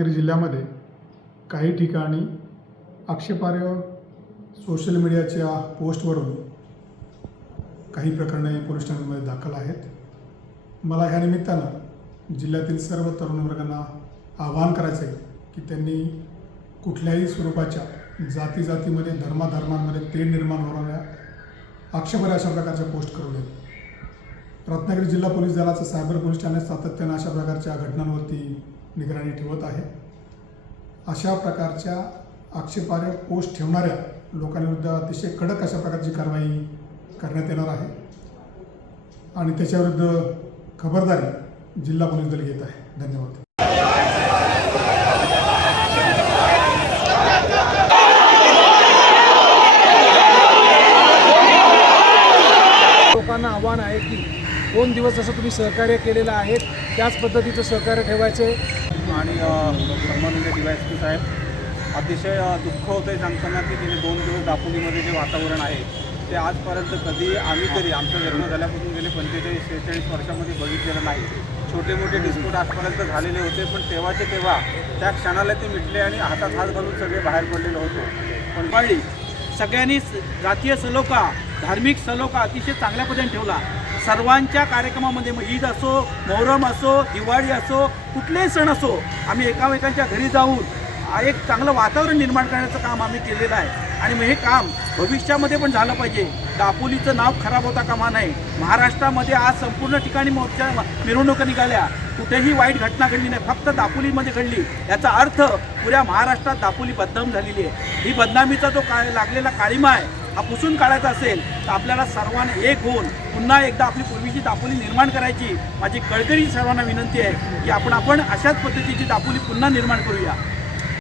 रत्नागिरी जिल्ह्यामध्ये काही ठिकाणी आक्षेपार्ह सोशल मीडियाच्या पोस्टवरून काही प्रकरणे पोलीस ठाण्यामध्ये दाखल आहेत. मला ह्या निमित्तानं जिल्ह्यातील सर्व तरुण वर्गांना आवाहन करायचं आहे की त्यांनी कुठल्याही स्वरूपाच्या जाती जातीमध्ये धर्माधर्मांमध्ये तेढ निर्माण होणाऱ्या आक्षेपार्ह अशा प्रकारच्या पोस्ट करू नयेत. रत्नागिरी जिल्हा पोलीस दलाचं सायबर पोलीस ठाणे सातत्यानं अशा प्रकारच्या घटनांवरती निगराणी ठेवत आहे. अशा प्रकारच्या आक्षेपार्ह पोस्ट ठेवणाऱ्या लोकांविरुद्ध अतिशय कडक अशा प्रकारची कारवाई करण्यात येणार आहे. आणि त्याच्याविरुद्ध खबरदारी जिल्हा पोलीस दल घेत आहे. धन्यवाद लोकांना आव्हान आहे की दोन दिवस जसं तुम्ही सहकार्य केलेलं आहे त्याच पद्धतीचं सहकार्य ठेवायचं. आहे आणि अ, सन्माननीय डी वाय एस पी साहेब अतिशय दुःख होतं आहे सांगताना की गेले दोन दिवस दापोलीमध्ये जे वातावरण आहे ते आजपर्यंत कधी आम्ही तरी आमचा जन्म झाल्यापासून गेले पंचेचाळीस शेहेचाळीस वर्षामध्ये बघितलेलं नाही. छोटे मोठे डिस्प्यूट आजपर्यंत झालेले होते पण तेव्हाचे तेव्हा त्या क्षणाला ते मिटले आणि हातात हात घालून सगळे बाहेर पडलेलो होतो. पण पाळली सगळ्यांनी स- जातीय सलोखा धार्मिक सलोखा अतिशय चांगल्या पद्धतीने ठेवला. सर्वांच्या कार्यक्रमामध्ये मग ईद असो मोहरम असो दिवाळी असो कुठलेही सण असो आम्ही एकामेकांच्या घरी जाऊन एक चांगलं वातावरण निर्माण करण्याचं काम आम्ही केलेलं आहे. आणि मग हे काम भविष्यामध्ये पण झालं पाहिजे. दापोलीचं नाव खराब होता कामा नाही महाराष्ट्रामध्ये आज संपूर्ण ठिकाणी मोर्चा मिरवणुका निघाल्या. कुठेही वाईट घटना घडली नाही. फक्त दापोलीमध्ये घडली. याचा अर्थ पुऱ्या महाराष्ट्रात दापोली बदनाम झालेली आहे. ही बदनामीचा जो का लागलेला काळिमा आहे हा पुसून काढायचा असेल तर आपल्याला सर्वांना एक होऊन पुन्हा एकदा आपली पूर्वीची दापोली निर्माण करायची माझी कळकळी सर्वांना विनंती आहे की आपण आपण अशाच पद्धतीची दापोली पुन्हा निर्माण करूया.